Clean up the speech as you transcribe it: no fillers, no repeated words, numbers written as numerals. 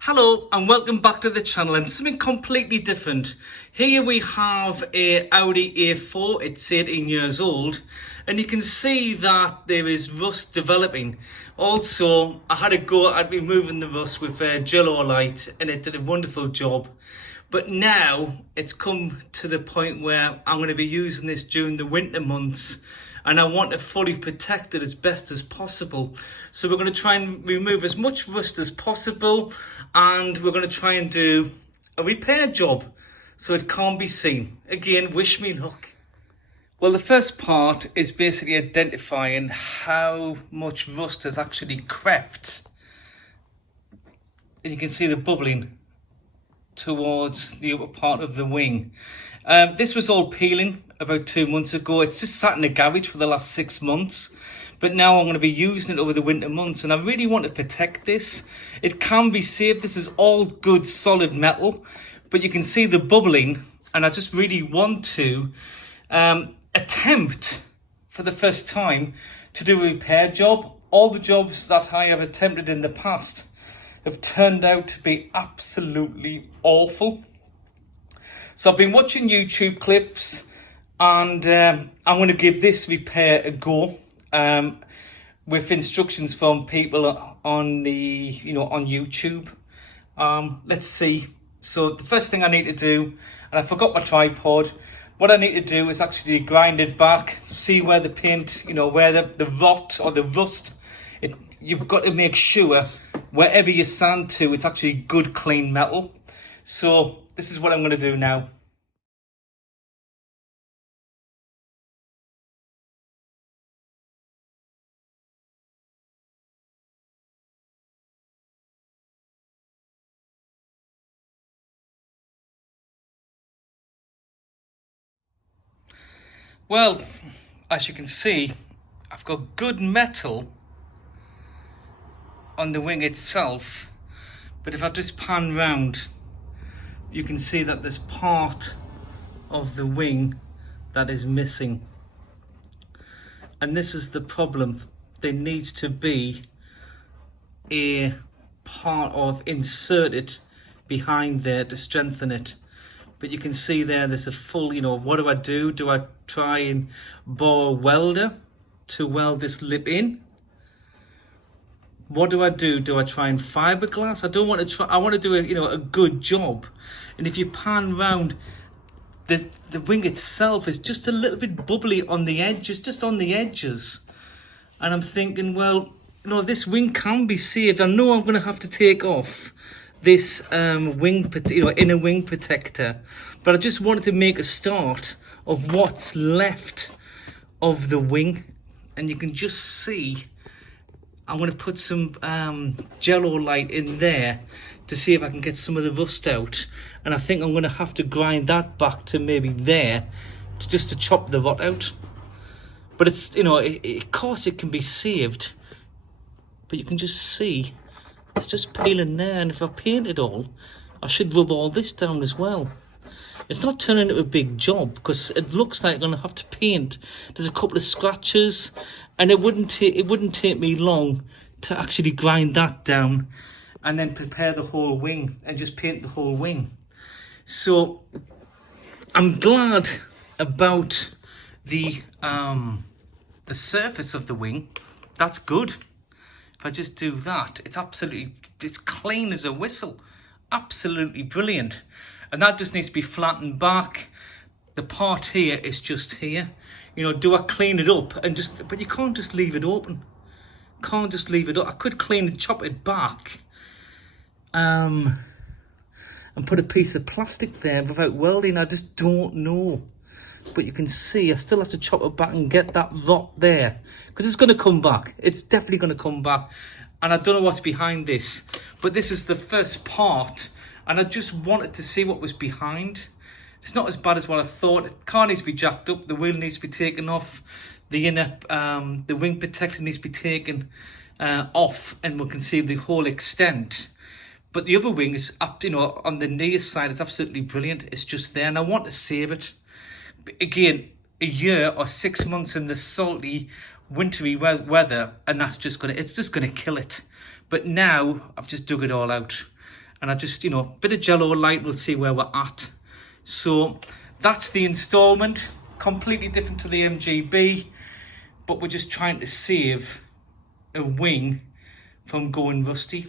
Hello and welcome back to the channel, and something completely different. Here we have a Audi A4, it's 18 years old, and you can see that there is rust developing. Also, I had a go at removing the rust with Jello light and it did a wonderful job. But now it's come to the point where I'm going to be using this during the winter months, and I want to fully protect it as best as possible. So we're going to try and remove as much rust as possible, and we're going to try and do a repair job so it can't be seen. Again, wish me luck. Well, the first part is basically identifying how much rust has actually crept. And you can see the bubbling towards the upper part of the wing. This was all peeling about 2 months ago. It's just sat in the garage for the last 6 months, but now I'm going to be using it over the winter months, and I really want to protect this. It can be saved. This is all good solid metal, but you can see the bubbling, and I just really want to attempt for the first time to do a repair job. All the jobs that I have attempted in the past have turned out to be absolutely awful. So I've been watching YouTube clips, and I'm going to give this repair a go with instructions from people on the on YouTube. Let's see. So the first thing I need to do, and I forgot my tripod. What I need to do is actually grind it back, see where the paint, where the rot or the rust. You've got to make sure wherever you sand to, it's actually good, clean metal. So this is what I'm going to do now. Well, as you can see, I've got good metal on the wing itself, but if I just pan round, you can see that there's part of the wing that is missing, and this is the problem. There needs to be a part of inserted behind there to strengthen it. But you can see there's a full, what do I do? Do I try and borrow a welder to weld this lip in? What do I do? Do I try and fiberglass? I don't want to try. I want to do a good job. And if you pan round, the wing itself is just a little bit bubbly on the edges, just on the edges. And I'm thinking, well, this wing can be saved. I know I'm going to have to take off this inner wing protector, but I just wanted to make a start of what's left of the wing. And you can just see I'm going to put some Jello light in there to see if I can get some of the rust out, and I think I'm going to have to grind that back to maybe there to chop the rot out. But it's of course it can be saved, but you can just see it's just peeling there, and if I paint it all, I should rub all this down as well. It's not turning into a big job because it looks like I'm going to have to paint. There's a couple of scratches, and it wouldn't take me long to actually grind that down and then prepare the whole wing and just paint the whole wing. So I'm glad about the surface of the wing. That's good. If I just do that, it's clean as a whistle. Absolutely brilliant. And that just needs to be flattened back. The part here is just here. Do I clean it up but you can't just leave it open. Can't just leave it up. I could chop it back and put a piece of plastic there without welding. I just don't know. But you can see I still have to chop it back and get that rot there, because it's going to come back. It's definitely going to come back. And I don't know what's behind this, but this is the first part, and I just wanted to see what was behind. It's not as bad as what I thought. The car needs to be jacked up, the wheel needs to be taken off, the inner the wing protector needs to be taken off, and we can see the whole extent. But the other wing is up, on the near side. It's absolutely brilliant. It's just there, and I want to save it. Again, a year or 6 months in the salty, wintry weather, and it's just gonna kill it. But now I've just dug it all out, and I just, you know, a bit of jello light, we'll see where we're at. So that's the installment, completely different to the MGB, but we're just trying to save a wing from going rusty.